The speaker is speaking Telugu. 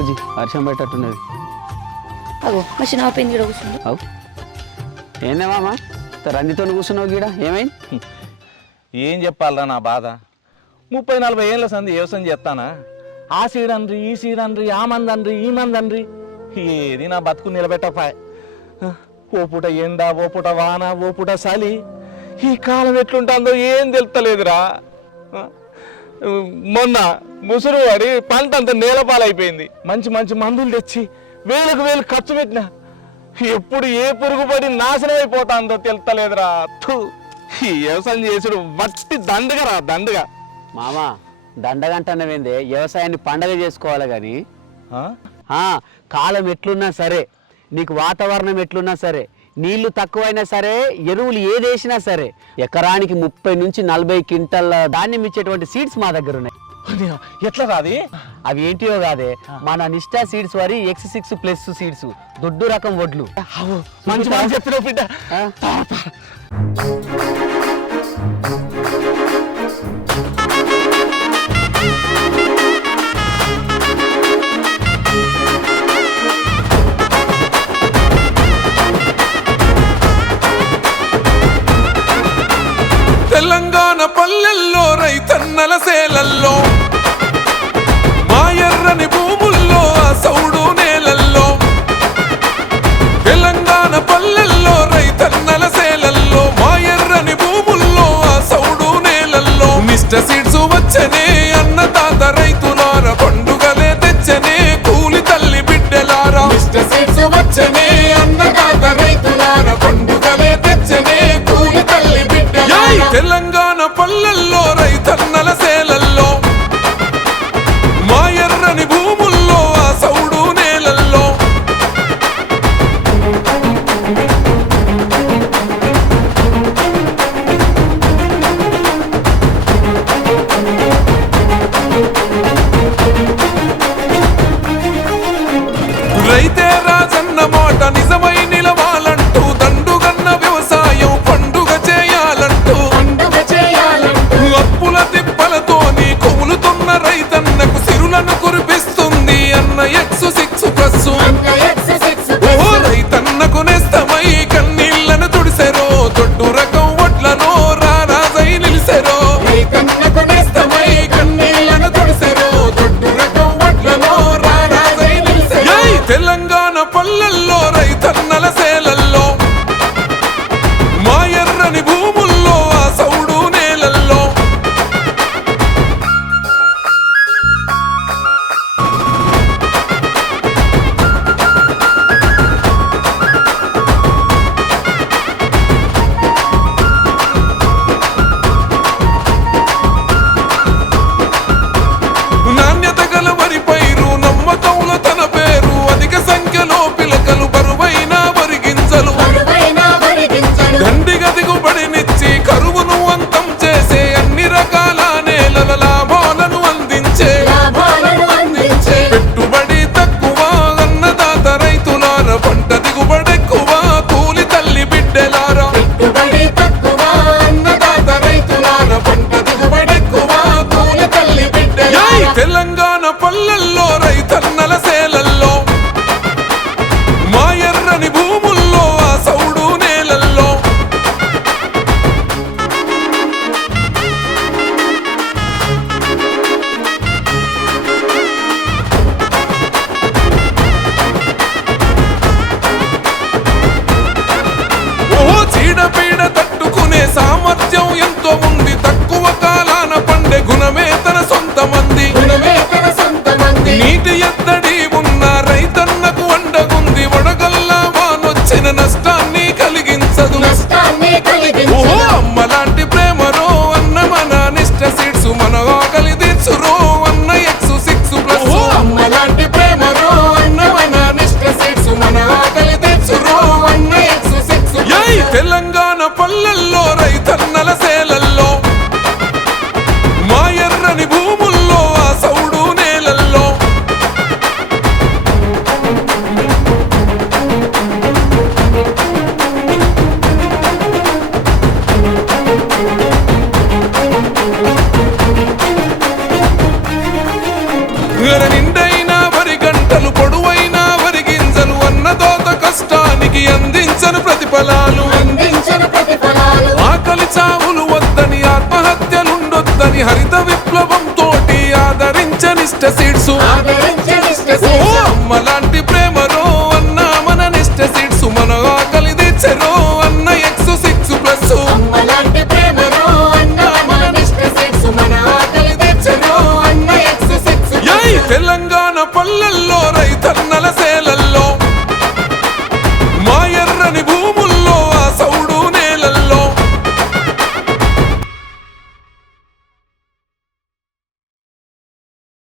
బుజ్జి వర్షం పెట్టట్టున్నది. అగో మషిన్ ఆపింది గీడ కూర్చుంది. అవు ఏందేమామా రంజితో కూర్చున్నావు గీడ ఏమైంది? ఏం చెప్పాలరా నా బాధ. 30-40 ఏళ్ళ సంది వ్యవసాయం చేస్తానా, ఆ సీడన్రి ఈ సీడన్రి ఆ మందన్రి ఈ మందన్రి ఏది నా బతుకు నిలబెట్టపాయ్. ఓ పూట ఎండ ఓ పూట వాన ఓ పూట చలి, ఈ కాలం ఎట్లుంటుందో ఏం తెలుస్తలేదురా. మొన్న ముసురు పడి పంట అంతా నేలపాలైపోయింది. మంచి మంచి మందులు తెచ్చి వేలకు వేలు ఖర్చు పెట్టినా ఎప్పుడు ఏ పురుగు పడి నాశనం అయిపోతాందో తెలుస్తలేదురా. ఈ వ్యవసాయం చేసుడు వట్టి దండగరా దండగా. మామా దండగంటన్నవేందే, వ్యవసాయాన్ని పండగ చేసుకోవాలి కానీ కాలం ఎట్లున్నా సరే, నీకు వాతావరణం ఎట్లున్నా సరే, నీళ్లు తక్కువైనా సరే, ఎరువులు ఏదేసినా సరే, ఎకరానికి 30 నుంచి 40 క్వింటల్ ధాన్యం ఇచ్చేటువంటి సీడ్స్ మా దగ్గర ఉన్నాయి. ఎట్లా రాది? అవి ఏంటియో కాదే, మన నిష్టా సీడ్స్ వారి X6+ సీడ్స్ దొడ్డు రకం వడ్లు. మంచి మంచి చెప్పిన బిడ్డ. తెలంగాణ పల్లెల్లో రైతన్నల సేలల్లో, మా ఎర్రని భూముల్లో ఆ సౌడు నేలల్లో. తెలంగాణ పల్లెల్లో రైతన్నల సేలల్లో, మా ఎర్రని భూముల్లో ఆ సౌడు నేలల్లో. మిస్ట సీడ్స్ వచ్చనే అన్నదాత రైతులార, పండుగలే తెచ్చనే కూలి తల్లి బిడ్డలారా. మిస్ట సీడ్స్ వచ్చనే అన్నదాత రైతులార, పండుగలే తెచ్చనే కూలి తల్లి బిడ్డలారా. తెలంగాణ పల్లెల్లో రైతన్నల సేలల్లో, మా ఎర్రని భూముల్లో ఆ సౌడు నేలల్లో. రైతే రాజన్న మాట నిజమై నిలవాలంటూ, దండుగన్న వ్యవసాయం పండుగ చేయాలంటూ. అప్పుల తిప్పలతోని కొములుతున్న రైతన్నకు సిరులను కురిపిస్తుంది అన్న X6+. ఓ రైతన్నకు నేస్తమై కన్నీళ్లను తుడిసెరో, దొడ్డు రకం వడ్లను రారాజై నిలిసెరో. రైతన్నకు నేస్తమై కన్నీళ్లను తుడిసెరో, దొడ్డు రకం వడ్లను రారాజై నిలిసెరో. తెలంగాణ పల్లెల్లో రైతన్నల సేలల్లో, మా ఎర్రని భూముల్లో ఆ సౌడు నేలల్లో. నాణ్యత గల వరి పైరు, నమ్మకంలో తన పేరు, అధిక సంఖ్యలో పిలకలు, బరువైన వరి గింజలు. దండిగ దిగుబడినిచ్చి కరువును అంతం చేసే, అన్ని రకాల నేలల లాభాలను అందించే. పెట్టుబడి తక్కువ అన్నదాత రైతులార, పంట దిగుబడెక్కువ కూలి తల్లి బిడ్డలారా. పెట్టుబడి తక్కువ అన్నదాత రైతులార, పంట దిగుబడెక్కువ కూలి తల్లి బిడ్డలారా. తెలంగాణ పల్లెల్లో రైతన్నల సేలల్లో, మా ఎర్రని భూముల్లో ఆ సౌడు నేలల్లో. ఓ చీడపీడ తట్టుకునే సామర్థ్యం ఎంతో ఉంది, తక్కువ కాలాన పండే గుణమే తన సొంతమంది. నీటి ఎద్దడి ఉన్న రైతన్నకు అండగుంది, వడగల్లా వానొచ్చిన నష్టాన్ని కలిగించదు. ఓహో అమ్మలాంటి ప్రేమరో అన్న మన నిష్ట సీడ్స్, మన ఆకలి తీర్చురో అన్న X6+. అమ్మలాంటి ప్రేమరో అన్న మన నిష్ట సీడ్స్, మన ఆకలి తీర్చురో అన్న X6+. తెలంగాణ పల్లెల్లో రైతన్నల సేలల్లో, మా ఎర్రని భూముల్లో ఆ సౌడు నేలల్లో. Best seeds